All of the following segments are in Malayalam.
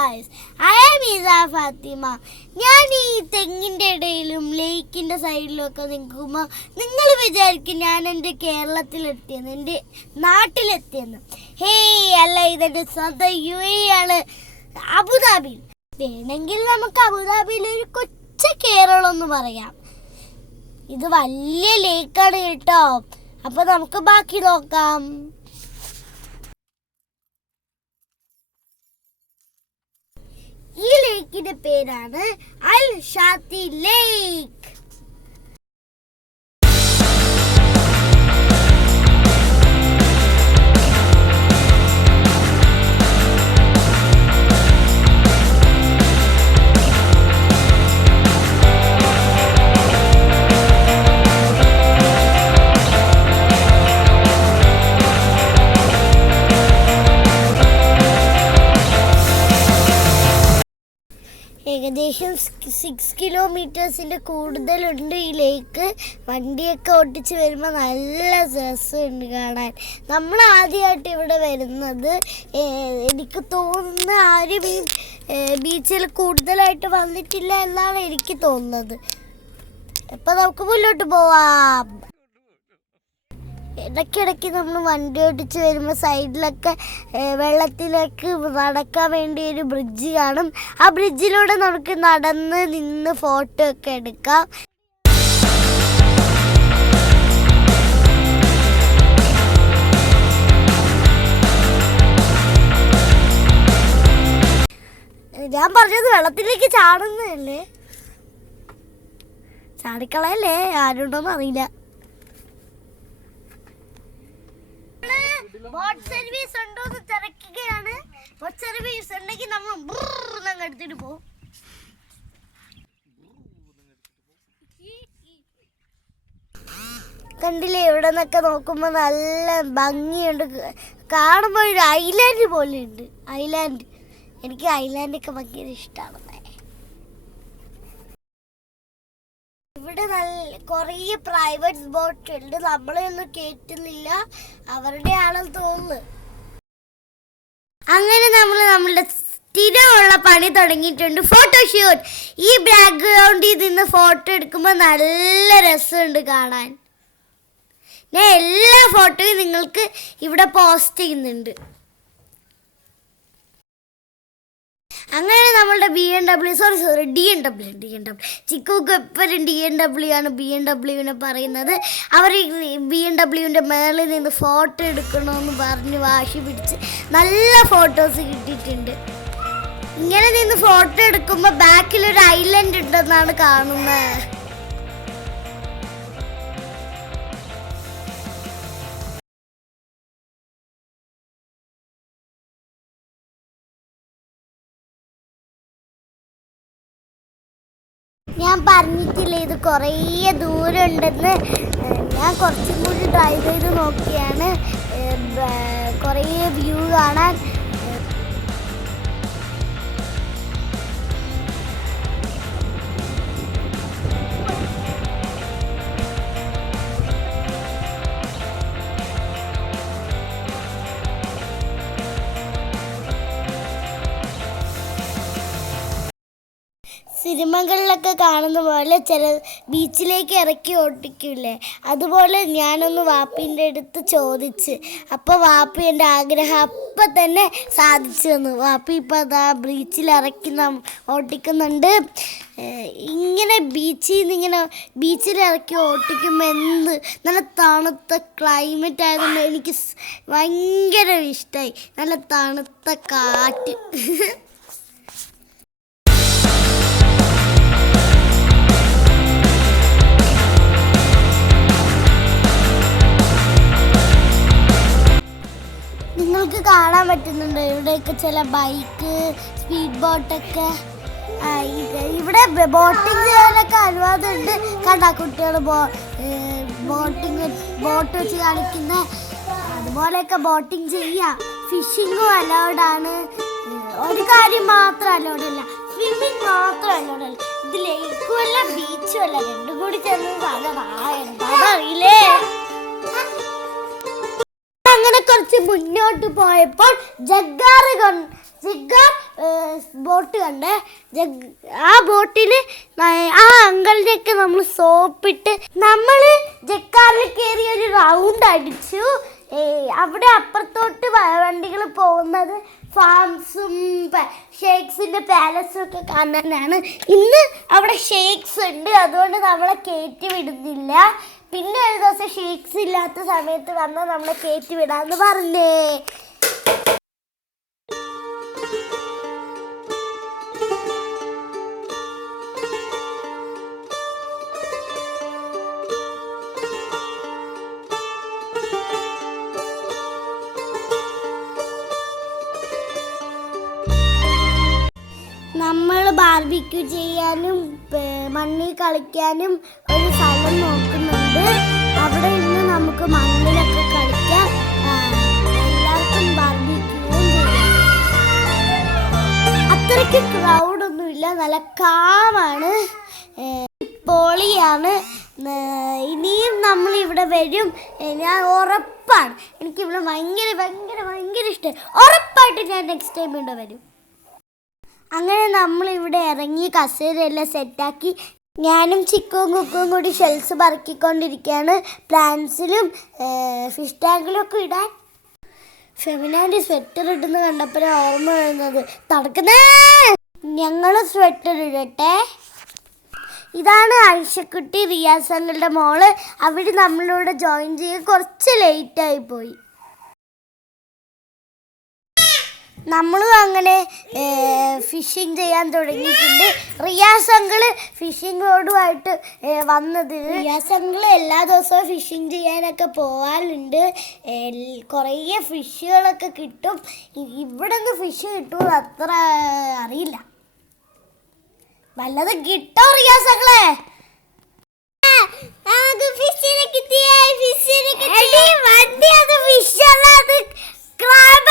Guys I am Isa Fathima ഞാൻ ഈ തെങ്ങിന്റെ ഇടയിലും ലേക്കിന്റെ സൈഡിലും ഒക്കെ നിൽക്കുമ്പോൾ നിങ്ങൾ വിചാരിക്കും ഞാൻ എന്റെ കേരളത്തിലെത്തിയെന്ന് എന്റെ നാട്ടിലെത്തിയെന്ന്. ഹേയ് അല്ല ഇതെന്റെ സ്വന്തം യു എ ആണ്. അബുദാബിയിൽ. വേണമെങ്കിൽ നമുക്ക് അബുദാബിയിൽ ഒരു കൊച്ച കേരളം എന്ന് പറയാം. ഇത് വലിയ ലേക്കാണ് കേട്ടോ. അപ്പോൾ നമുക്ക് ബാക്കി നോക്കാം. ഈ ലേക്കിന്റെ പേരാണ് അൽ ഷാത്തി ലേക്ക്. ഏകദേശം സിക്സ് കിലോമീറ്റേഴ്സിന്റെ കൂടുതലുണ്ട് ഈ ലേക്ക് വണ്ടിയൊക്കെ ഓട്ടിച്ച് വരുമ്പോൾ നല്ല രസമുണ്ട് കാണാൻ. നമ്മൾ ആദ്യമായിട്ട് ഇവിടെ വരുന്നത് എനിക്ക് തോന്നുന്ന ആരും ഈ ബീച്ചിൽ കൂടുതലായിട്ട് വന്നിട്ടില്ല എന്നാണ് എനിക്ക് തോന്നുന്നത്. അപ്പം നമുക്ക് മുന്നോട്ട് പോവാം. ഇടയ്ക്കിടയ്ക്ക് നമ്മൾ വണ്ടി ഓടിച്ച് വരുമ്പോൾ സൈഡിലൊക്കെ വെള്ളത്തിലേക്ക് നടക്കാൻ വേണ്ടി ഒരു ബ്രിഡ്ജ് കാണും. ആ ബ്രിഡ്ജിലൂടെ നമുക്ക് നടന്ന് നിന്ന് ഫോട്ടോ ഒക്കെ എടുക്കാം. ഞാൻ പറഞ്ഞത് വെള്ളത്തിലേക്ക് ചാടുന്നതല്ലേ? ചാടിക്കളയല്ലേ? ആരുണ്ടോന്ന് അറിയില്ല. ബോട്ട് സർവീസ് ഉണ്ടോ എന്ന് തിരക്കുകയാണ്. സർവീസ് ഉണ്ടെങ്കിൽ നമ്മൾ അങ്ങ് എടുത്തിട്ട് പോകും കണ്ടില്ലേ ഇവിടെ നിന്നൊക്കെ നോക്കുമ്പോൾ നല്ല ഭംഗിയുണ്ട്. കാണുമ്പോൾ ഒരു ഐലാൻഡ് പോലെ ഉണ്ട് ഐലാൻഡ് എനിക്ക് ഐലാൻഡൊക്കെ ഭയങ്കര ഇഷ്ടമാണ് ഇവിടെ നല്ല കുറേ പ്രൈവറ്റ് ബോട്ട് ഉണ്ട്. നമ്മളെ ഒന്നും കേട്ടുന്നില്ല അവരുടെ ആണെന്ന് തോന്നുന്നു. അങ്ങനെ നമ്മൾ നമ്മളുടെ സ്ഥിരമുള്ള പണി തുടങ്ങിയിട്ടുണ്ട്. ഫോട്ടോഷൂട്ട് ഈ ബാക്ക്ഗ്രൗണ്ടിൽ നിന്ന് ഫോട്ടോ എടുക്കുമ്പോൾ നല്ല രസമുണ്ട് കാണാൻ. ഞാൻ എല്ലാ ഫോട്ടോയും നിങ്ങൾക്ക് ഇവിടെ പോസ്റ്റ് ചെയ്യുന്നുണ്ട്. അങ്ങനെ നമ്മളുടെ B N W sorry sorry D N W D N W ചിക്കുക്ക് എപ്പോഴും ഡി എൻ ഡബ്ല്യു ആണ് ബി എൻ ഡബ്ല്യുവിനെ പറയുന്നത്. അവർ ബി എൻ ഡബ്ല്യുവിന്റെ മേളിൽ നിന്ന് ഫോട്ടോ എടുക്കണമെന്ന് പറഞ്ഞ് വാശി പിടിച്ച് നല്ല ഫോട്ടോസ് കിട്ടിയിട്ടുണ്ട്. ഇങ്ങനെ നിന്ന് ഫോട്ടോ എടുക്കുമ്പോൾ ബാക്കിൽ ഒരു ഐലൻഡ് ഉണ്ടെന്നാണ് കാണുന്നത് ഞാൻ പറഞ്ഞിട്ടില്ല ഇത് കുറേ ദൂരം ഉണ്ടെന്ന് ഞാൻ കുറച്ചും കൂടി ഡ്രൈവ് ചെയ്ത് നോക്കിയാണ്. കുറേ വ്യൂ കാണാൻ. സിനിമകളിലൊക്കെ കാണുന്ന പോലെ ചില ബീച്ചിലേക്ക് ഇറക്കി ഓട്ടിക്കില്ലേ അതുപോലെ ഞാനൊന്ന് വാപ്പിന്റെ അടുത്ത് ചോദിച്ച്. അപ്പോൾ വാപ്പി എന്റെ ആഗ്രഹം അപ്പം തന്നെ സാധിച്ചു തന്നു. വാപ്പി ഇപ്പം അതാ ബീച്ചിൽ ഇറക്കി നാം ഓട്ടിക്കുന്നുണ്ട് ഇങ്ങനെ ബീച്ചിൽ നിന്ന് ഇങ്ങനെ ബീച്ചിൽ ഇറക്കി ഓട്ടിക്കുമ്പോൾ എന്ത് നല്ല തണുത്ത ക്ലൈമറ്റ് ആയതുകൊണ്ട് എനിക്ക് ഭയങ്കര ഇഷ്ടമായി നല്ല തണുത്ത കാറ്റ്. നിങ്ങൾക്ക് കാണാൻ പറ്റുന്നുണ്ട്. ഇവിടെയൊക്കെ ചില ബൈക്ക് സ്പീഡ് ബോട്ടൊക്കെ ഇവിടെ ബോട്ടിങ് ചെയ്യാനൊക്കെ അനുവാദമുണ്ട്. കണ്ട കുട്ടികൾ ബോട്ടിംഗ് ബോട്ട് വെച്ച് കാണിക്കുന്ന. അതുപോലെയൊക്കെ ബോട്ടിങ് ചെയ്യാം. ഫിഷിങ്ങും അലൗഡാണ് ഒരു കാര്യം മാത്രം അലൗഡല്ല സ്വിമ്മിങ് മാത്രം അലൗഡല്ല ഇത് ലേക്കും അല്ല ബീച്ചും അല്ല. രണ്ടും കൂടി ചെന്ന് എന്താ അറിയില്ലേ അങ്ങനെ കുറച്ച് മുന്നോട്ട് പോയപ്പോൾ ജഗ്ഗാറ് ജഗ്ഗാർ ബോട്ട് കണ്ട്. ജഗ് ആ ബോട്ടിൽ ആ അങ്കളിലേക്ക് നമ്മൾ സോപ്പിട്ട് നമ്മൾ ജഗ്ഗാറിൽ കയറി ഒരു റൗണ്ട് അടിച്ചു. അവിടെ അപ്പുറത്തോട്ട് വണ്ടികൾ പോകുന്നത് ഫാംസും ഷേക്സിന്റെ പാലസും ഒക്കെ കാണാനാണ്. ഇന്ന് അവിടെ ഷേക്സ് ഉണ്ട്. അതുകൊണ്ട് നമ്മളെ കയറ്റി വിടുന്നില്ല. പിന്നെ ഒരു ദിവസം ഷേക്സ് ഇല്ലാത്ത സമയത്ത് വന്നാൽ നമ്മളെ കയറ്റി വിടാന്ന് പറഞ്ഞേ. നമ്മൾ ബാർബിക്യൂ ചെയ്യാനും മണ്ണിൽ കളിക്കാനും ഒരു സ്ഥലം ഇന്ന് നമുക്ക് മണ്ണിലൊക്കെ കളിക്കാം എല്ലാവർക്കും ബാർബിക്യൂവും ചെയ്യാം. അത്രയ്ക്ക് ക്രൗഡൊന്നുമില്ല നല്ല കാമാണ് പൊളിയാണ്. ഇനിയും നമ്മൾ ഇവിടെ വരും. ഞാൻ ഉറപ്പാണ്. എനിക്ക് ഇവിടെ ഭയങ്കര ഭയങ്കര ഭയങ്കര ഇഷ്ടം. ഉറപ്പായിട്ട് ഞാൻ നെക്സ്റ്റ് ടൈം ഇവിടെ വരും. അങ്ങനെ നമ്മൾ ഇവിടെ ഇറങ്ങി കസേരയെല്ലാം സെറ്റാക്കി ഞാനും ചിക്കും കുക്കും കൂടി ഷെൽസ് പറക്കിക്കൊണ്ടിരിക്കുകയാണ് പ്ലാന്റ്സിലും ഫിഷ് ടാങ്കിലും ഒക്കെ ഇടാൻ. ഫെമിനാന്റെ സ്വെറ്റർ ഇടുന്ന കണ്ടപ്പോഴാണ് ഓർമ്മ വരുന്നത്. തടക്കുന്നേ ഞങ്ങൾ സ്വെറ്റർ ഇടട്ടെ. ഇതാണ് ഐഷക്കുട്ടി റിയാസങ്ങളുടെ മോൾ. അവർ നമ്മളോട് ജോയിൻ ചെയ്യാൻ കുറച്ച് ലേറ്റായി പോയി. നമ്മളും അങ്ങനെ ഫിഷിങ് ചെയ്യാൻ തുടങ്ങിയിട്ടുണ്ട്. റിയാസ് അങ്കിൾ ഫിഷിംഗ് റോഡുമായിട്ട് വന്നത്. റിയാസ് അങ്കിൾ എല്ലാ ദിവസവും ഫിഷിംഗ് ചെയ്യാനൊക്കെ പോകാറുണ്ട് കുറേ ഫിഷുകളൊക്കെ കിട്ടും. ഇവിടെ നിന്ന് ഫിഷ് കിട്ടുമെന്ന് അത്ര അറിയില്ല. വല്ലത് കിട്ടോ റിയാസ് അങ്കിളെ നമുക്ക് ഫിഷിനെ കിട്ടിയ ഫിഷിനെ കിട്ടിയേ. വണ്ടി അത് ഫിഷ് അല്ല അത് ക്രാബ്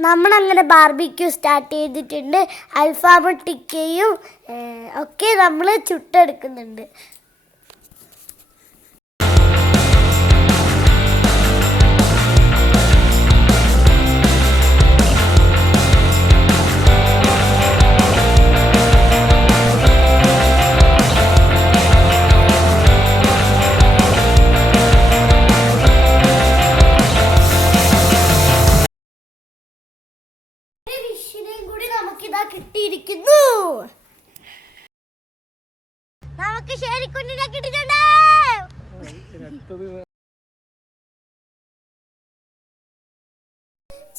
പിടിക്കുവേ നമ്മളങ്ങനെ ബാർബിക്യൂ സ്റ്റാർട്ട് ചെയ്തിട്ടുണ്ട്. അൽഫാമും ടിക്കയും ഒക്കെ നമ്മൾ ചുട്ടെടുക്കുന്നുണ്ട്. കിട്ടിയിരിക്കുന്നു നമുക്ക് ശരിക്കുഞ്ഞിനെ കിട്ടിയിട്ടുണ്ട്.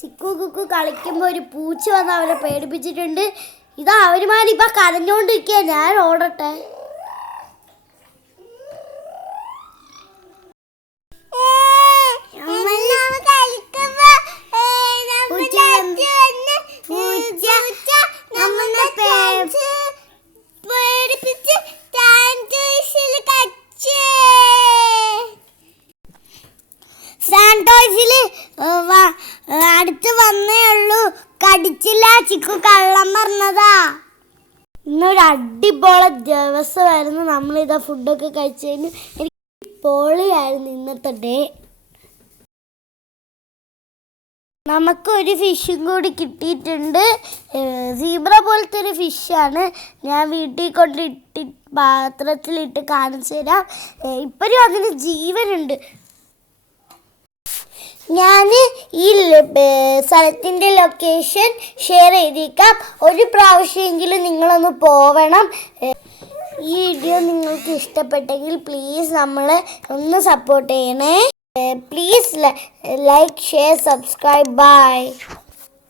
ചിക്കു കുക്കു കളിക്കുമ്പോ ഒരു പൂച്ച വന്ന് അവരെ പേടിപ്പിച്ചിട്ടുണ്ട്. ഇതാ അവരുമാരി ഇപ്പൊ കരഞ്ഞോണ്ടിരിക്കുക ഞാൻ ഓടട്ടെ സാന്റോയ്സിൽ അടുത്ത് വന്നേ ഉള്ളൂ കടിച്ചില്ല ചിക്കു കള്ളം പറഞ്ഞതാ ഇന്നൊരു അടിപൊളി ദിവസമായിരുന്നു നമ്മളിതാ ഫുഡൊക്കെ കഴിച്ചതിന്. എനിക്ക് പൊളിയായിരുന്നു ഇന്നത്തെ ഡേ നമുക്കൊരു ഫിഷും കൂടി കിട്ടിയിട്ടുണ്ട്. സീബ്ര പോലത്തെ ഒരു ഫിഷാണ് ഞാൻ വീട്ടിൽ കൊണ്ടിട്ട് പാത്രത്തിലിട്ട് കാണിച്ചു തരാം ഇപ്പോഴും അതിന് ജീവനുണ്ട്. ഞാൻ ഈ സ്ഥലത്തിന്റെ ലൊക്കേഷൻ ഷെയർ ചെയ്തേക്കാം. ഒരു പ്രാവശ്യമെങ്കിലും നിങ്ങളൊന്ന് പോവണം. ഈ വീഡിയോ നിങ്ങൾക്ക് ഇഷ്ടപ്പെട്ടെങ്കിൽ പ്ലീസ് നമ്മളെ ഒന്ന് സപ്പോർട്ട് ചെയ്യണേ. Please like share subscribe bye